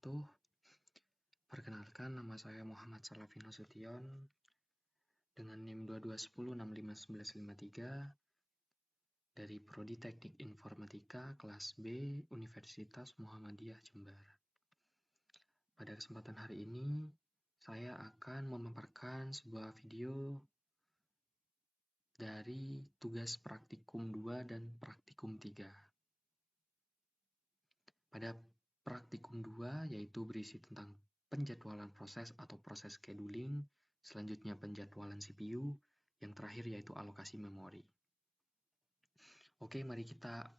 wabarakatuh. Perkenalkan, nama saya Muhammad Salafin Nasution dengan NIM 2210651953 dari Prodi Teknik Informatika kelas B Universitas Muhammadiyah Jember. Pada kesempatan hari ini, saya akan memaparkan sebuah video dari tugas praktikum 2 dan praktikum 3. Pada praktikum 2 yaitu berisi tentang penjadwalan proses atau proses scheduling, selanjutnya penjadwalan CPU, yang terakhir yaitu alokasi memori. Oke, mari kita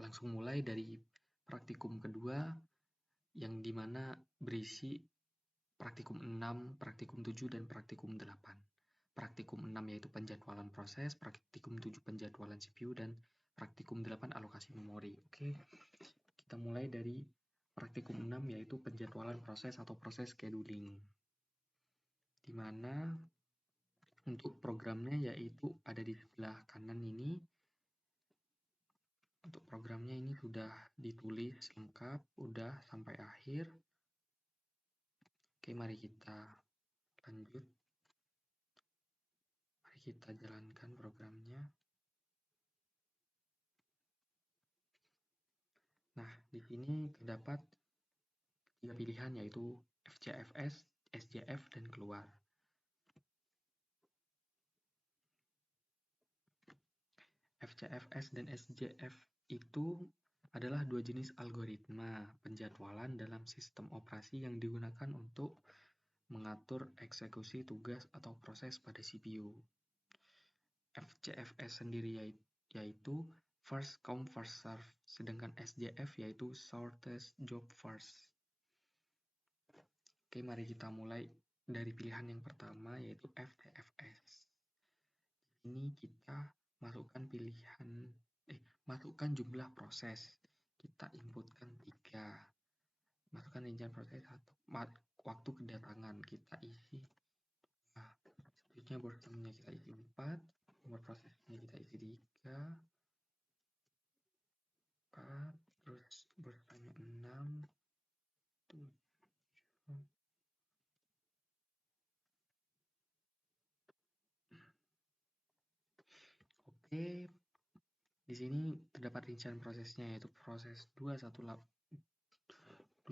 langsung mulai dari praktikum kedua yang dimana berisi praktikum 6, praktikum 7, dan praktikum 8. Praktikum 6 yaitu penjadwalan proses, praktikum 7 penjadwalan CPU, dan praktikum 8 alokasi memori. Oke, kita mulai dari praktikum 6 yaitu penjadwalan proses atau proses scheduling. Di mana untuk programnya yaitu ada di sebelah kanan ini. Untuk programnya ini sudah ditulis lengkap, udah sampai akhir. Oke, mari kita lanjut. Mari kita jalankan programnya. Nah, di sini terdapat 3 pilihan yaitu FCFS, SJF, dan keluar. FCFS dan SJF itu adalah dua jenis algoritma penjadwalan dalam sistem operasi yang digunakan untuk mengatur eksekusi tugas atau proses pada CPU. FCFS sendiri yaitu first come first serve, sedangkan SJF yaitu shortest job first. Oke, mari kita mulai dari pilihan yang pertama yaitu FCFS. Ini kita masukkan jumlah proses. Kita inputkan 3. Masukkan rincian proses 1. Waktu kedatangan kita isi 2. Selanjutnya boardnya kita isi 4. Nomor prosesnya kita isi 3. 4. Terus boardnya 6. 7. Oke, di sini terdapat rincian prosesnya yaitu proses 21.982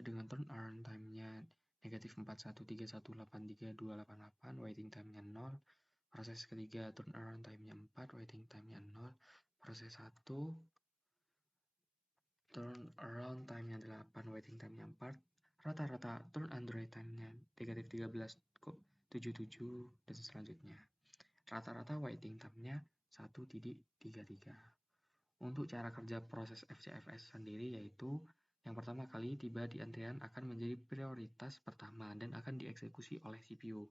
dengan turnaround time-nya negatif 4131832888, waiting time-nya 0. Proses ketiga turnaround time-nya 4, waiting time-nya 0. Proses 1 turnaround time-nya 8, waiting time-nya 4. Rata-rata turn Android time-nya negatif 13,77 dan selanjutnya. Rata-rata waiting time-nya 1.33. Untuk cara kerja proses FCFS sendiri yaitu yang pertama kali tiba di antrian akan menjadi prioritas pertama dan akan dieksekusi oleh CPU.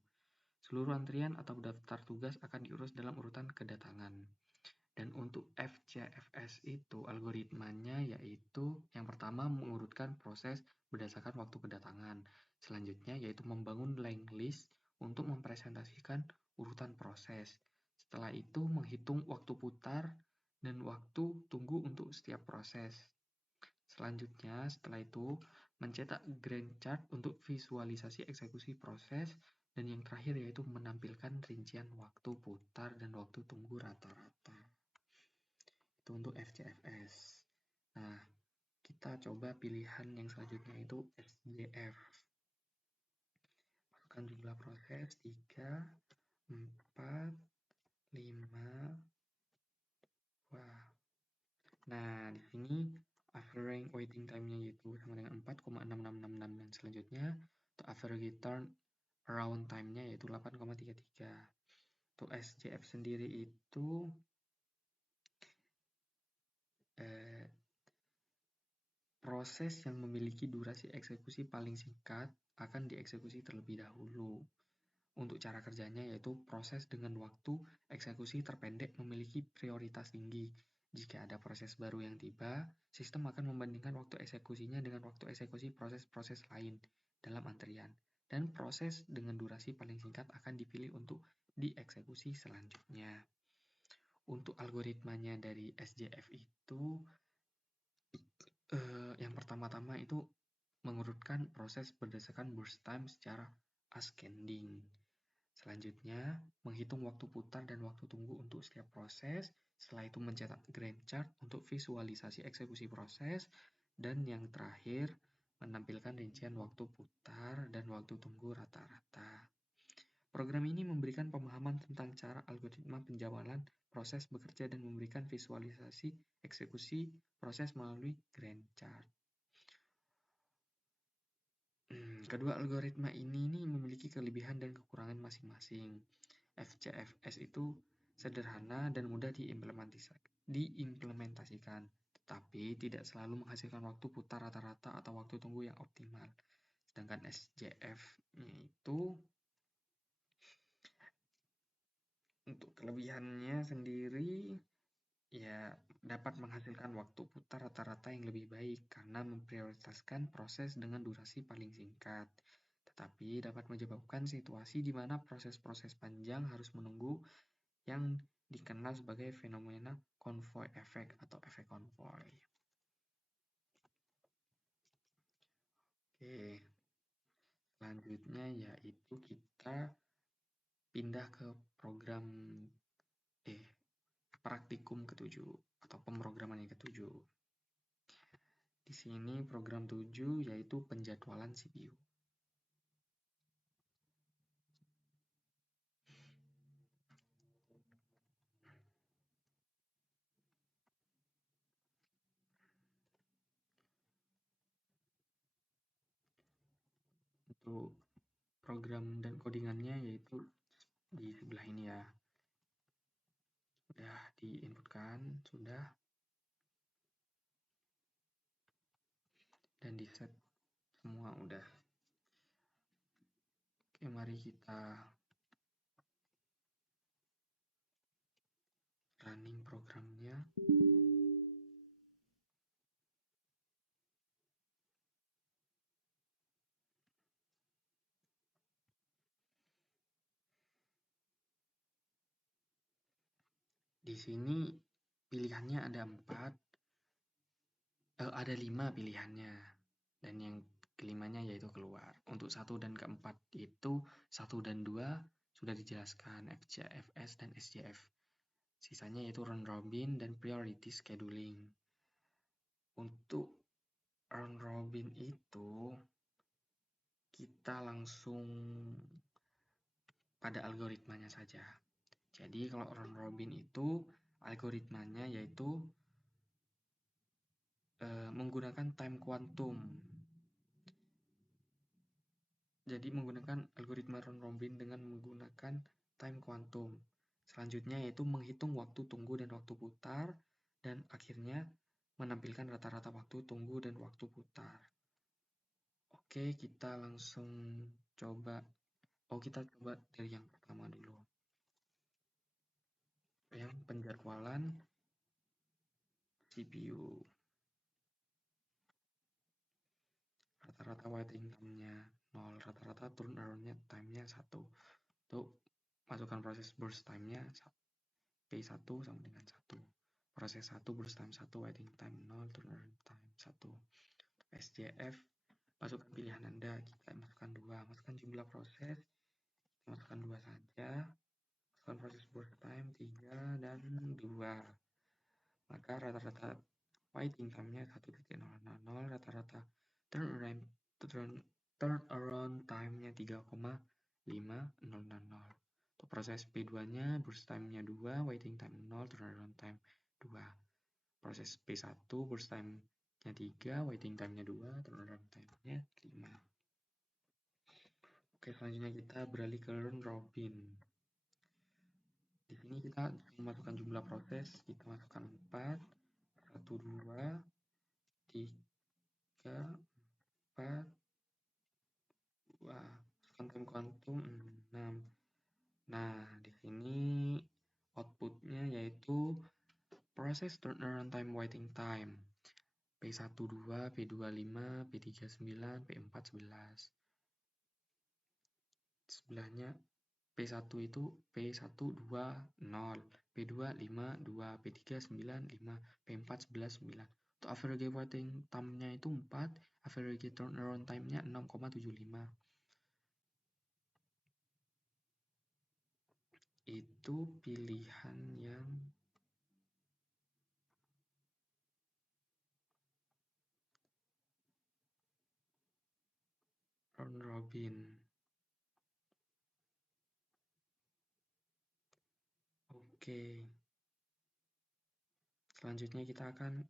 Seluruh antrian atau daftar tugas akan diurus dalam urutan kedatangan. Dan untuk FCFS itu algoritmanya yaitu yang pertama mengurutkan proses berdasarkan waktu kedatangan. Selanjutnya yaitu membangun linked list untuk mempresentasikan urutan proses. Setelah itu menghitung waktu putar dan waktu tunggu untuk setiap proses. Selanjutnya, setelah itu mencetak Gantt chart untuk visualisasi eksekusi proses, dan yang terakhir yaitu menampilkan rincian waktu putar dan waktu tunggu rata-rata. Itu untuk FCFS. Nah, kita coba pilihan yang selanjutnya itu SJF. Masukkan jumlah proses 3, 4, 5. Wah. Nah, di sini average waiting time-nya yaitu sama dengan 4,6666 dan selanjutnya untuk average turn around time-nya yaitu 8,33. Untuk SJF sendiri itu proses yang memiliki durasi eksekusi paling singkat akan dieksekusi terlebih dahulu. Untuk cara kerjanya yaitu proses dengan waktu eksekusi terpendek memiliki prioritas tinggi. Jika ada proses baru yang tiba, sistem akan membandingkan waktu eksekusinya dengan waktu eksekusi proses-proses lain dalam antrian. Dan proses dengan durasi paling singkat akan dipilih untuk dieksekusi selanjutnya. Untuk algoritmanya dari SJF itu Yang pertama-tama itu mengurutkan proses berdasarkan burst time secara ascending. Selanjutnya, menghitung waktu putar dan waktu tunggu untuk setiap proses. Setelah itu mencetak Gantt chart untuk visualisasi eksekusi proses. Dan yang terakhir, menampilkan rincian waktu putar dan waktu tunggu rata-rata. Program ini memberikan pemahaman tentang cara algoritma penjabalan proses bekerja dan memberikan visualisasi eksekusi proses melalui Gantt chart. Kedua algoritma ini memiliki kelebihan dan kekurangan masing-masing. FCFS itu sederhana dan mudah diimplementasikan, tetapi tidak selalu menghasilkan waktu putar rata-rata atau waktu tunggu yang optimal. Sedangkan SJF-nya itu untuk kelebihannya sendiri ya dapat menghasilkan waktu putar rata-rata yang lebih baik karena memprioritaskan proses dengan durasi paling singkat. Tetapi dapat menyebabkan situasi di mana proses-proses panjang harus menunggu yang dikenal sebagai fenomena konvoi efek atau efek konvoi. Oke, selanjutnya yaitu kita pindah ke praktikum ketujuh atau pemrograman yang ketujuh. Di sini program 7 yaitu penjadwalan CPU. Untuk program dan codingannya yaitu di sebelah ini ya. Sudah diinputkan, sudah. Dan di set semua udah. Oke, mari kita running programnya. Di sini pilihannya ada 5 pilihannya. Dan yang kelimanya yaitu keluar. Untuk 1 dan keempat itu 1 dan 2 sudah dijelaskan FCFS dan SJF. Sisanya yaitu round robin dan priority scheduling. Untuk round robin itu kita langsung pada algoritmanya saja. Jadi kalau round robin itu algoritmanya yaitu menggunakan time quantum. Jadi menggunakan algoritma round robin dengan menggunakan time quantum. Selanjutnya yaitu menghitung waktu tunggu dan waktu putar dan akhirnya menampilkan rata-rata waktu tunggu dan waktu putar. Oke, kita langsung coba. Kita coba dari yang pertama dulu. Yang penjadwalan CPU. Rata-rata waiting time-nya 0, rata-rata turnaround time-nya 1. Untuk masukkan proses burst time-nya P1 sama dengan 1. Proses 1 burst time 1, waiting time 0, turnaround time 1. SJF, masukkan pilihan Anda, kita masukkan 2. Masukkan jumlah proses, kita masukkan 2 saja. Masukkan proses burst time 3 dan 2. Maka rata-rata waiting time-nya 1.000, rata-rata turnaround time-nya 3,500. Untuk proses P2-nya, burst time-nya 2, waiting time 0, turnaround time 2. Proses P1, burst time-nya 3, waiting time-nya 2, turnaround time-nya 5. Oke, selanjutnya kita beralih ke round robin. Di sini kita memasukkan jumlah proses, kita masukkan 4, 1, 2, 3, 4, 2. Masukkan time quantum 6. Nah, di sini outputnya yaitu proses turnaround time waiting time P12, P25, P39, P411. Sebelahnya P1 itu P120, P252, P395, P411, 9. Untuk average waiting time-nya itu 4, average turnaround time-nya 6,75. Itu pilihan yang round robin. Oke. Selanjutnya kita akan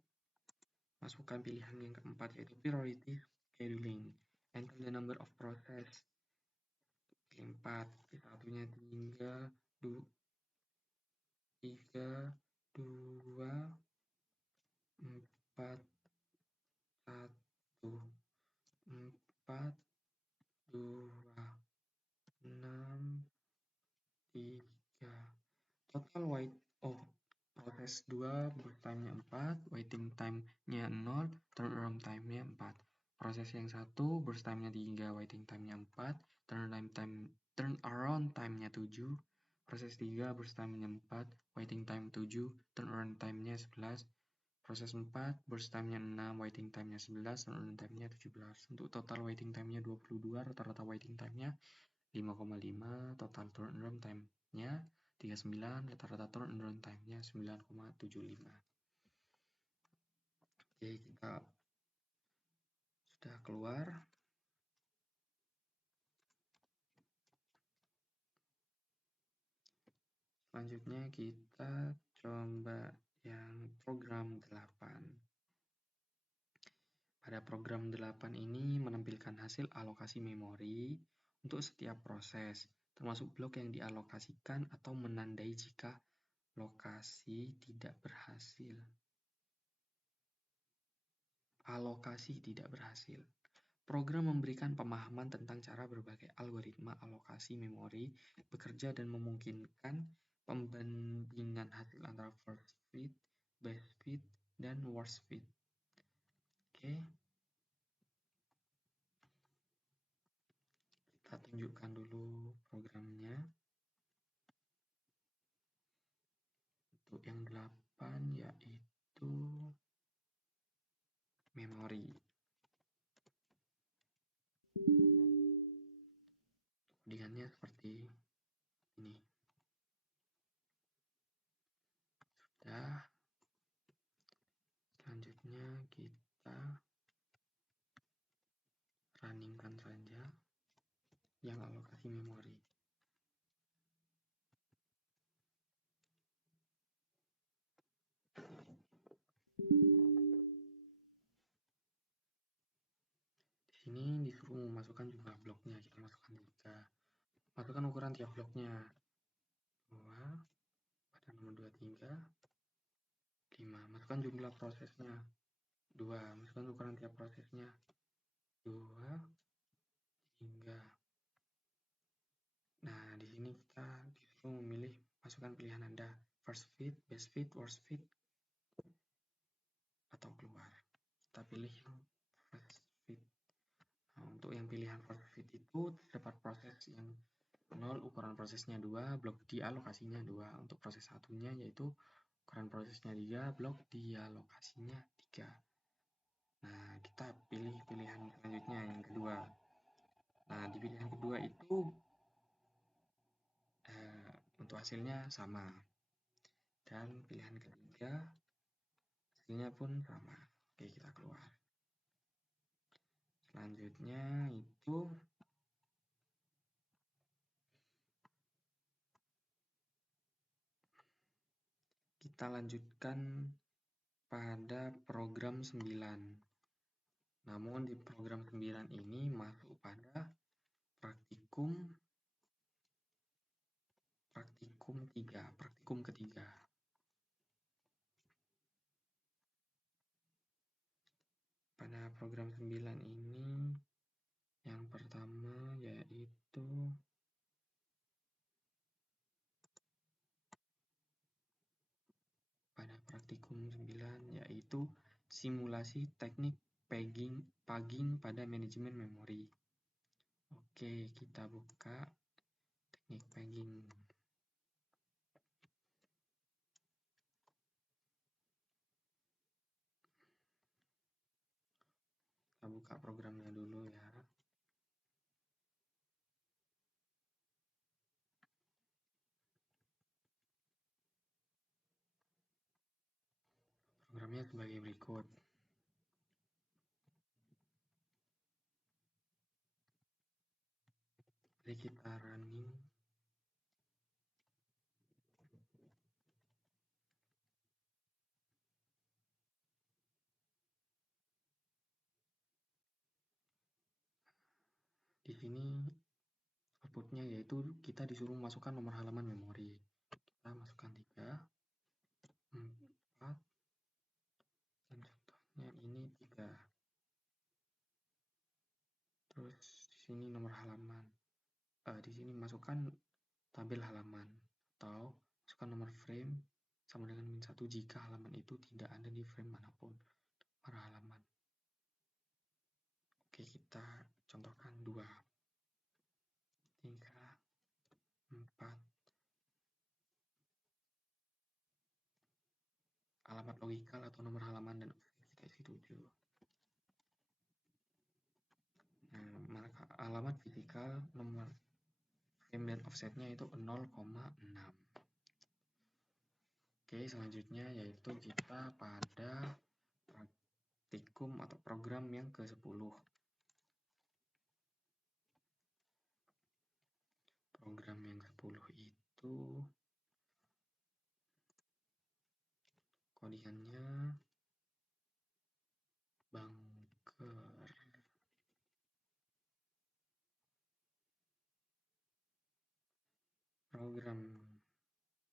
masukkan pilihan yang keempat, yaitu priority scheduling. Enter the number of process. Pilih 4, satunya 3, 2, 4, 1, 4, 2, 6, 3. Total proses 2 burst time-nya 4, waiting time-nya 0, turnaround time-nya 4. Proses yang 1 burst time-nya 3, waiting time-nya 4, turnaround time-nya 7. Proses 3 burst time-nya 4, waiting time 7, turnaround time-nya 11. Proses 4 burst time-nya 6, waiting time-nya 11, turnaround time-nya 17. Untuk total waiting time-nya 22, rata-rata waiting time-nya 5,5, total turnaround time-nya 39, rata-rata turnaround time-nya 9,75. Oke, kita sudah keluar. Selanjutnya kita coba yang program 8. Pada program 8 ini menampilkan hasil alokasi memori untuk setiap proses, termasuk blok yang dialokasikan atau menandai jika alokasi tidak berhasil. Program memberikan pemahaman tentang cara berbagai algoritma alokasi memori bekerja dan memungkinkan pembandingan hasil antara first fit, best fit, dan worst fit. Oke. Kita tunjukkan dulu programnya. Untuk yang 8 yaitu memori. Codingannya seperti ini. Sudah. Selanjutnya kita runningkan saja yang alokasi memori. Di sini disuruh memasukkan jumlah bloknya, kita masukkan 3. Masukkan ukuran tiap bloknya. 2, pada nomor 2, 3, 5. Masukkan jumlah prosesnya. 2. Masukkan ukuran tiap prosesnya. 2, 3. Nah, di sini kita disuruh memilih, masukkan pilihan Anda. First fit, best fit, worst fit, atau keluar. Kita pilih yang first fit. Nah, untuk yang pilihan first fit itu terdapat proses yang 0, ukuran prosesnya 2, blok dialokasinya 2. Untuk proses satunya yaitu ukuran prosesnya 3, blok dialokasinya 3. Nah, kita pilih pilihan selanjutnya yang kedua. Nah, di pilihan kedua itu untuk hasilnya sama. Dan pilihan ketiga hasilnya pun sama. Oke, kita keluar. Selanjutnya itu kita lanjutkan pada program 9. Namun di program 9 ini masuk pada praktikum ketiga. Pada program 9 ini yang pertama yaitu pada praktikum 9 yaitu simulasi teknik paging pada manajemen memori. Oke, kita buka teknik paging. Kita buka programnya dulu ya. Programnya sebagai berikut. Jadi kita running. Di sini outputnya yaitu kita disuruh masukkan nomor halaman memori. Kita masukkan 3, 4, dan contohnya ini 3. Terus di sini nomor halaman. Di sini masukkan tabel halaman atau masukkan nomor frame sama dengan -1 jika halaman itu tidak ada di frame manapun. Nomor halaman. Oke, kita contohkan 2, 3, 4. Alamat logikal atau nomor halaman dan kita isi 7. Nah, maka alamat fisikal, nomor frame dan offsetnya itu 0,6. Oke, selanjutnya yaitu kita pada praktikum atau program yang ke-10. Program yang ke-10 itu codingannya bunker. Program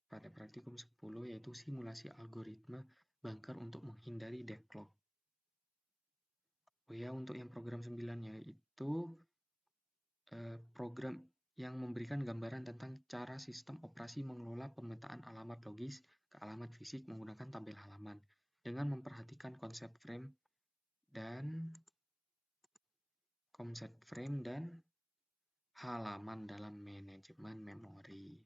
pada praktikum 10 yaitu simulasi algoritma bunker untuk menghindari deadlock. Oh ya, untuk yang program 9 yaitu program yang memberikan gambaran tentang cara sistem operasi mengelola pemetaan alamat logis ke alamat fisik menggunakan tabel halaman dengan memperhatikan konsep frame dan halaman dalam manajemen memori.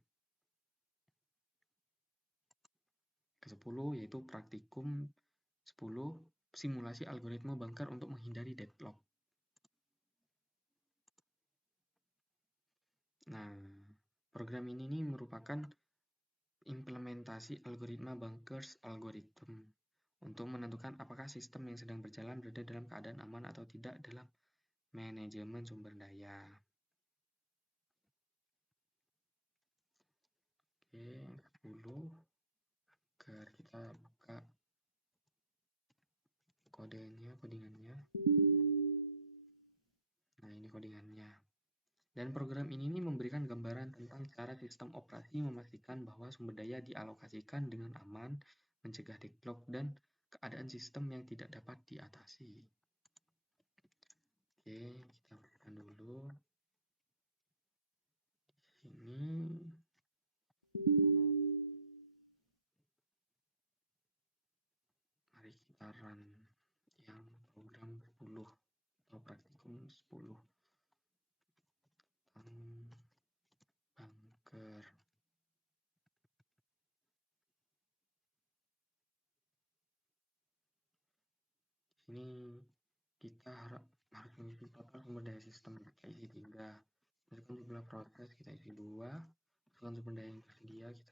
Ke-10 yaitu praktikum 10 simulasi algoritma bunker untuk menghindari deadlock. Nah, program ini merupakan implementasi algoritma bunkers algorithm untuk menentukan apakah sistem yang sedang berjalan berada dalam keadaan aman atau tidak dalam manajemen sumber daya. Oke, 10. Agar kita buka codingannya. Nah, ini codingannya. Dan program ini memberikan gambaran tentang cara sistem operasi memastikan bahwa sumber daya dialokasikan dengan aman, mencegah deadlock, dan keadaan sistem yang tidak dapat diatasi. Oke, kita buka dulu. Di sini mari kita run yang program 10 atau praktikum 10 bunker. Ini kita harus mengisi total sumber daya sistem, kita isi 3. Masukkan jumlah proses, kita isi 2. Masukkan sumber daya yang tersedia, kita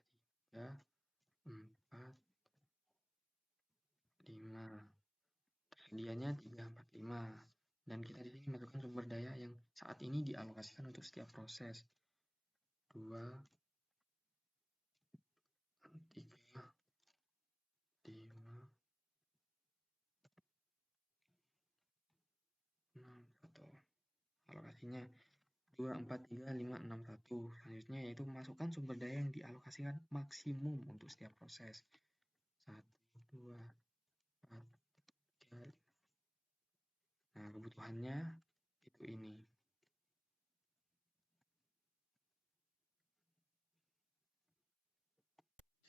3, 4, 5. Tersedianya 3, 4, 5. Dan kita di sini masukkan sumber daya yang saat ini dialokasikan untuk setiap proses. 2, 3, 5, 6, 1. Alokasinya 2, 4, 3, 5, 6, 1. Selanjutnya yaitu masukkan sumber daya yang dialokasikan maksimum untuk setiap proses. 1, 2, 4, 3. Nah, kebutuhannya itu ini.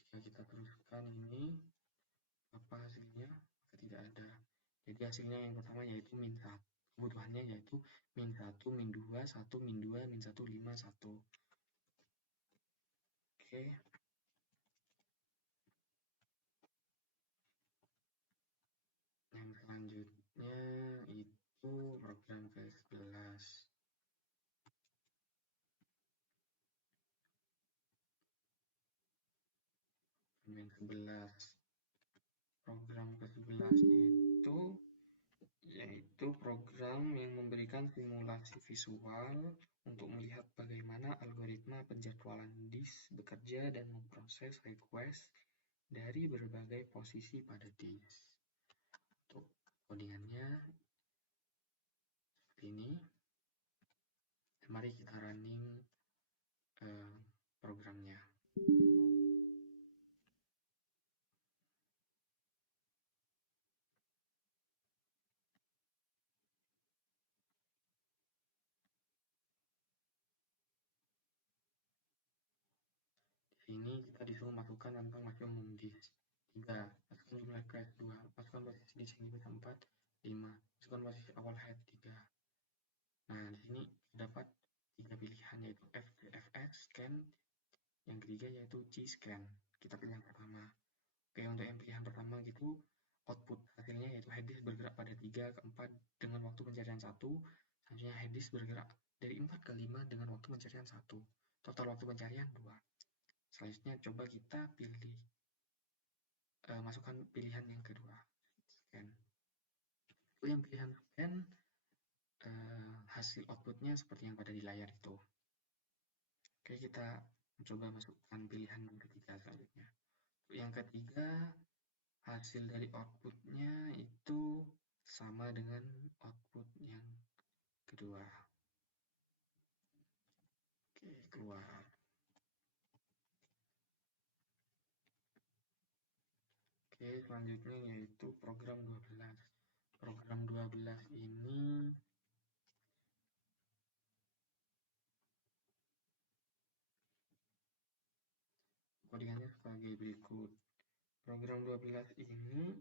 Jika kita teruskan ini, apa hasilnya? Maka tidak ada. Jadi hasilnya yang pertama yaitu -1. Kebutuhannya yaitu -1, -2, 1, -2, -1, 5, 1. Oke. Yang selanjutnya itu yaitu program ke-11. Yang ke-11. Program ke-11 itu yaitu program yang memberikan simulasi visual untuk melihat bagaimana algoritma penjadwalan disk bekerja dan memproses request dari berbagai posisi pada disk. Untuk codingannya seperti ini. Mari kita running programnya. Di sini kita disuruh masukkan tentang maksimum disk 3, masukkan jumlah cache 2, masukkan posisi disk yang dibuat 4, 5, masukkan posisi awal head 3. Nah, di sini dapat 3 pilihan, yaitu FFX scan, yang ketiga yaitu G-scan. Kita pilih yang pertama. Oke, untuk yang pilihan pertama gitu, output hasilnya yaitu head disk bergerak pada 3 ke 4 dengan waktu pencarian 1, selanjutnya head disk bergerak dari 4 ke 5 dengan waktu pencarian 1, total waktu pencarian 2. Selanjutnya coba kita pilih masukkan pilihan yang kedua, scan. Untuk yang pilihan scan, hasil outputnya seperti yang pada di layar itu. Oke, kita mencoba masukkan pilihan yang ketiga selanjutnya. Untuk yang ketiga, hasil dari outputnya itu sama dengan output yang kedua. Oke, keluar. Oke, selanjutnya yaitu program 12. Program 12 ini kodingannya sebagai berikut. Program 12 ini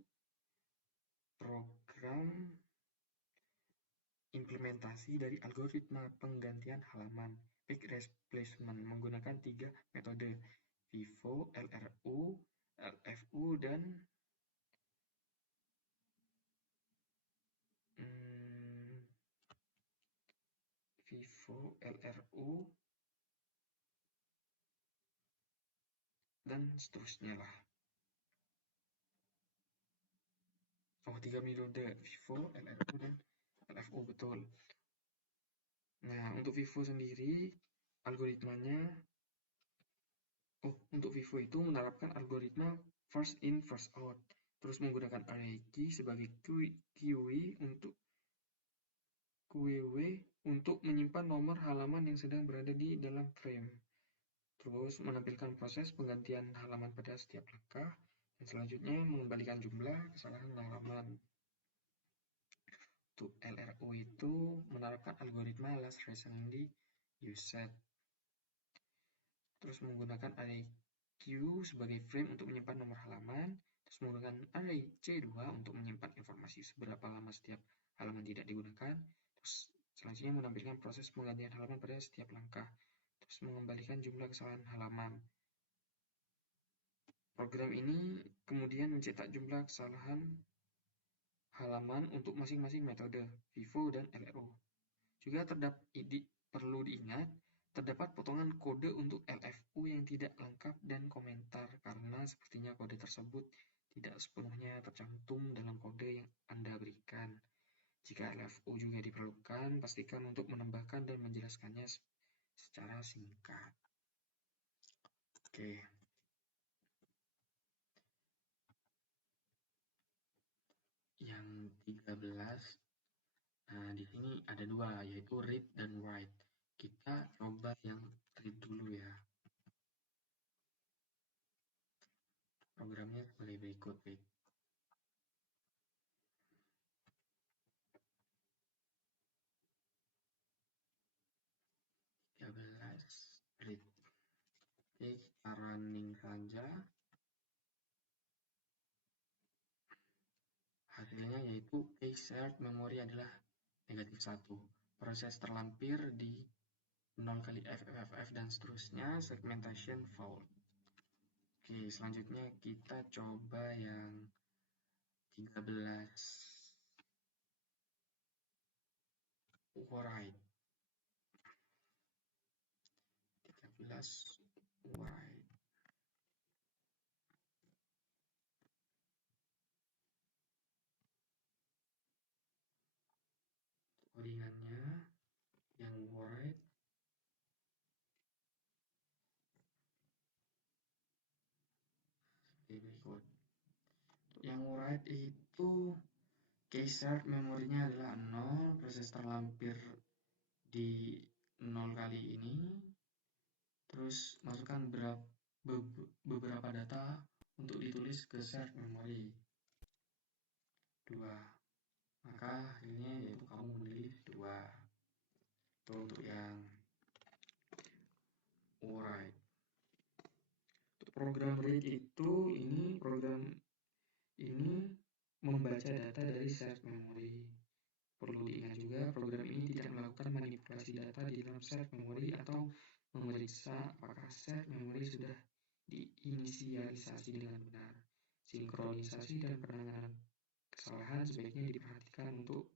program implementasi dari algoritma penggantian halaman page replacement menggunakan 3 metode: FIFO, LRU, LFU, dan FIFO, LRU, dan seterusnya lah. Oh, 3 metode: FIFO, LRU, dan LFU, betul. Nah, untuk FIFO sendiri, algoritmanya, untuk FIFO itu menerapkan algoritma first in, first out, terus menggunakan array key sebagai QW untuk menyimpan nomor halaman yang sedang berada di dalam frame. Terus menampilkan proses penggantian halaman pada setiap langkah, dan selanjutnya mengembalikan jumlah kesalahan halaman. Untuk LRU itu menerapkan algoritma last reasoning di useset. Terus menggunakan array Q sebagai frame untuk menyimpan nomor halaman, terus menggunakan array C2 untuk menyimpan informasi seberapa lama setiap halaman tidak digunakan, terus selanjutnya menampilkan proses penggantian halaman pada setiap langkah, terus mengembalikan jumlah kesalahan halaman. Program ini kemudian mencetak jumlah kesalahan halaman untuk masing-masing metode, FIFO dan LRU. Juga perlu diingat, terdapat potongan kode untuk LFU yang tidak lengkap dan komentar karena sepertinya kode tersebut tidak sepenuhnya tercantum dalam kode yang Anda berikan. Jika LFU juga diperlukan, pastikan untuk menambahkan dan menjelaskannya secara singkat. Oke. Yang 13, nah di sini ada dua, yaitu read dan write. Kita coba yang read dulu ya. Programnya sebagai berikut, read. 13 read. Oke, kita running saja. Hasilnya yaitu page shared memori adalah -1. Proses terlampir di 0 kali FFFF dan seterusnya, segmentation fault. Oke, selanjutnya kita coba yang 13. override. 13 override. Codingannya yang override seperti berikut. Yang override itu case shared memorinya adalah 0, proses terlampir di 0 kali ini, terus masukkan beberapa data untuk ditulis ke shared memory 2, maka hasilnya yaitu kamu menulis 2. Itu untuk yang override. Untuk program read itu program ini membaca data dari shared memory. Perlu diingat juga, program ini tidak melakukan manipulasi data di dalam shared memory atau memeriksa apakah shared memory sudah diinisialisasi dengan benar. Sinkronisasi dan penanganan kesalahan sebaiknya diperhatikan untuk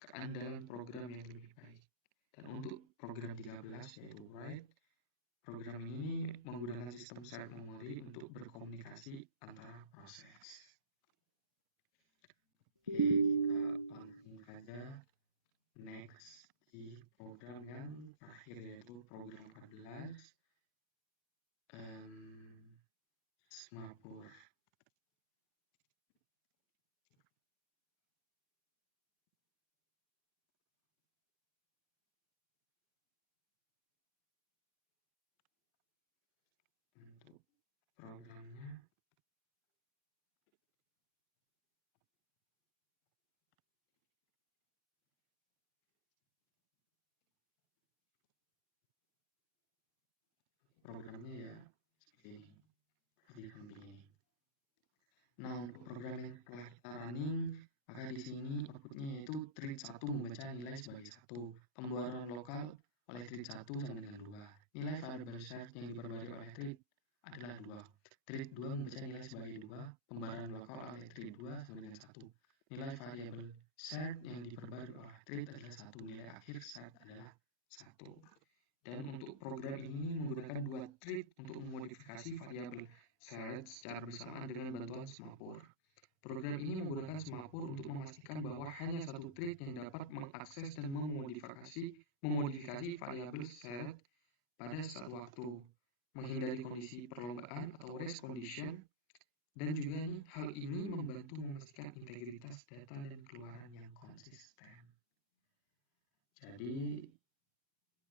keandalan program yang lebih baik. Dan untuk program 13 yaitu write, program ini menggunakan sistem shared memory untuk berkomunikasi antara proses. Oke, kita langsung saja next di program yang terakhir yaitu program 14 Semapur. Untuk programnya ya seperti samping. Nah, untuk program yang telah kita running, maka di sini outputnya yaitu thread 1 membaca nilai sebagai 1, pembaruan lokal oleh thread 1 sama dengan 2. Nilai variable shared yang diperbarui oleh thread adalah 2. Thread 2 membaca nilai sebagai 2, pembaruan lokal oleh thread 2 sama dengan 1. Nilai variable shared yang diperbarui oleh thread adalah 1, nilai akhir shared adalah 1. Dan untuk program ini menggunakan 2 thread untuk memodifikasi variabel shared secara bersamaan dengan bantuan semapur. Program ini menggunakan semapur untuk memastikan bahwa hanya satu thread yang dapat mengakses dan memodifikasi variabel shared pada satu waktu, menghindari kondisi perlombaan atau race condition, dan juga hal ini membantu memastikan integritas data dan keluaran yang konsisten. Jadi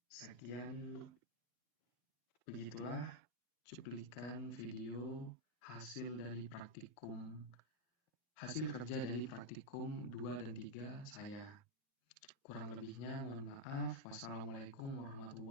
sekian, begitulah cuplikan video hasil kerja dari praktikum 2 dan 3 saya. Kurang lebihnya mohon maaf. Wassalamualaikum warahmatullahi wabarakatuh.